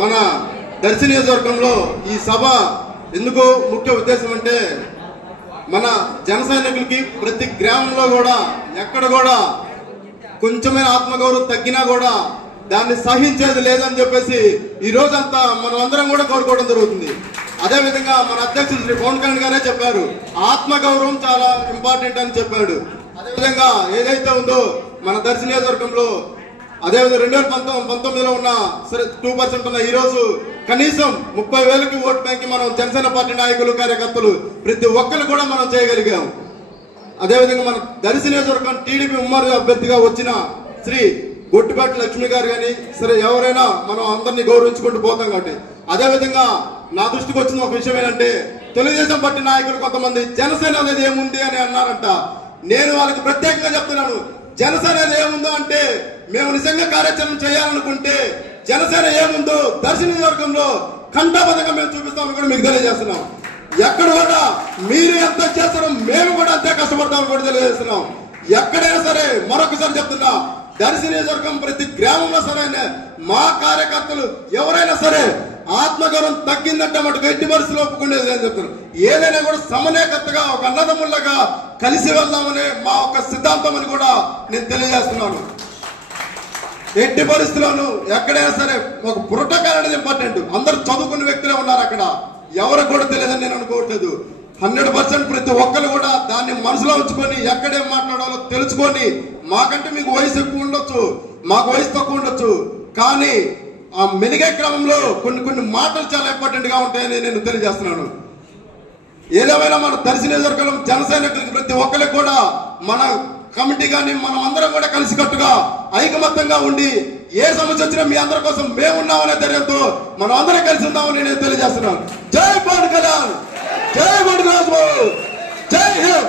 మన దర్శి నియోజకవర్గంలో ఈ సభ ఎందుకు ముఖ్య ఉద్దేశం అంటే మన జన సైనికులకి ప్రతి గ్రామంలో కూడా ఎక్కడ కూడా కొంచెమైన ఆత్మగౌరవం తగ్గినా కూడా దాన్ని సహించేది లేదని చెప్పేసి ఈ రోజంతా మనం అందరం కూడా కోరుకోవడం జరుగుతుంది. అదే విధంగా మన అధ్యక్షులు శ్రీ పవన్ కళ్యాణ్ గారే చెప్పారు, ఆత్మగౌరవం చాలా ఇంపార్టెంట్ అని చెప్పాడు. అదేవిధంగా ఏదైతే ఉందో మన దర్శి నియోజకవర్గంలో అదేవిధంగా 2019లో ఉన్న 2% ఉన్న ఈ రోజు కనీసం 30,000కి ఓట్ బ్యాంక్ మనం జనసేన పార్టీ నాయకులు కార్యకర్తలు ప్రతి ఒక్కరు కూడా మనం చేయగలిగాం. అదేవిధంగా మన దర్శి నియోజకవర్గం టీడీపీ ఉమ్మడి అభ్యర్థిగా వచ్చిన శ్రీ గొట్టిపాటి లక్ష్మి గారు కానీ సరే ఎవరైనా మనం అందరినీ గౌరవించుకుంటూ పోతాం కాబట్టి. అదేవిధంగా నా దృష్టికి వచ్చిన ఒక విషయం ఏంటంటే తెలుగుదేశం పార్టీ నాయకులు కొంతమంది జనసేన అనేది ఏముంది అని అన్నారంట. నేను వాళ్ళకి ప్రత్యేకంగా చెప్తున్నాను, జనసేన అనేది ఏముందో అంటే మేము నిజంగా కార్యాచరణ చేయాలనుకుంటే జనసేన ఏముందో దర్శి నియోజకవర్గంలో ఖండాబద్ధంగా మేము చూపిస్తామని కూడా మీకు తెలియజేస్తున్నాం. ఎక్కడ కూడా మీరు ఎంత చేస్తారో మేము కూడా అంతే కష్టపడతామని కూడా తెలియజేస్తున్నాం. ఎక్కడైనా సరే మరొకసారి చెప్తున్నా, దర్శి నియోజకవర్గం ప్రతి గ్రామంలో సరే మా కార్యకర్తలు ఎవరైనా సరే ఆత్మగౌరవం తగ్గిందంటే మటుకు ఎట్టి పరిస్థితులు ఒప్పుకునేది అని చెప్తున్నారు. ఏదైనా కూడా సమన్వయకర్తగా ఒక అన్నదమ్ముళ్ళగా కలిసి వెళ్దామనే మా ఒక సిద్ధాంతం అని కూడా నేను తెలియజేస్తున్నాను. ఎట్టి పరిస్థితుల్లోనూ ఎక్కడైనా సరే ఒక ప్రోటోకాల్ అనేది ఇంపార్టెంట్. అందరూ చదువుకున్న వ్యక్తులే ఉన్నారు అక్కడ, ఎవరికి కూడా తెలియదని నేను అనుకోవట్లేదు. 100% ప్రతి ఒక్కరు కూడా దాన్ని మనసులో ఉంచుకొని ఎక్కడేం మాట్లాడాలో తెలుసుకొని, మాకంటే మీకు వయసు ఎక్కువ ఉండొచ్చు, మాకు వయసు తక్కువ ఉండొచ్చు, కానీ ఆ మెలిగే క్రమంలో కొన్ని మాటలు చాలా ఇంపార్టెంట్ గా ఉంటాయని నేను తెలియజేస్తున్నాను. ఏదేమైనా మన దర్శి నియోజకవర్గంలో జనసైనికులకి ప్రతి ఒక్కరికి కూడా మన కమిటీ కానీ మనం అందరం కూడా కలిసికట్టుగా ఐకమత్యంగా ఉండి ఏ సమస్య వచ్చినా మీ అందరి కోసం మేమున్నామనే ధైర్యంతో మనం అందరం కలిసి ఉందామని నేను తెలియజేస్తున్నాను. జై పవన్ కళ్యాణ్, జై పవన్ కళ్యాణ్, జై హింద్.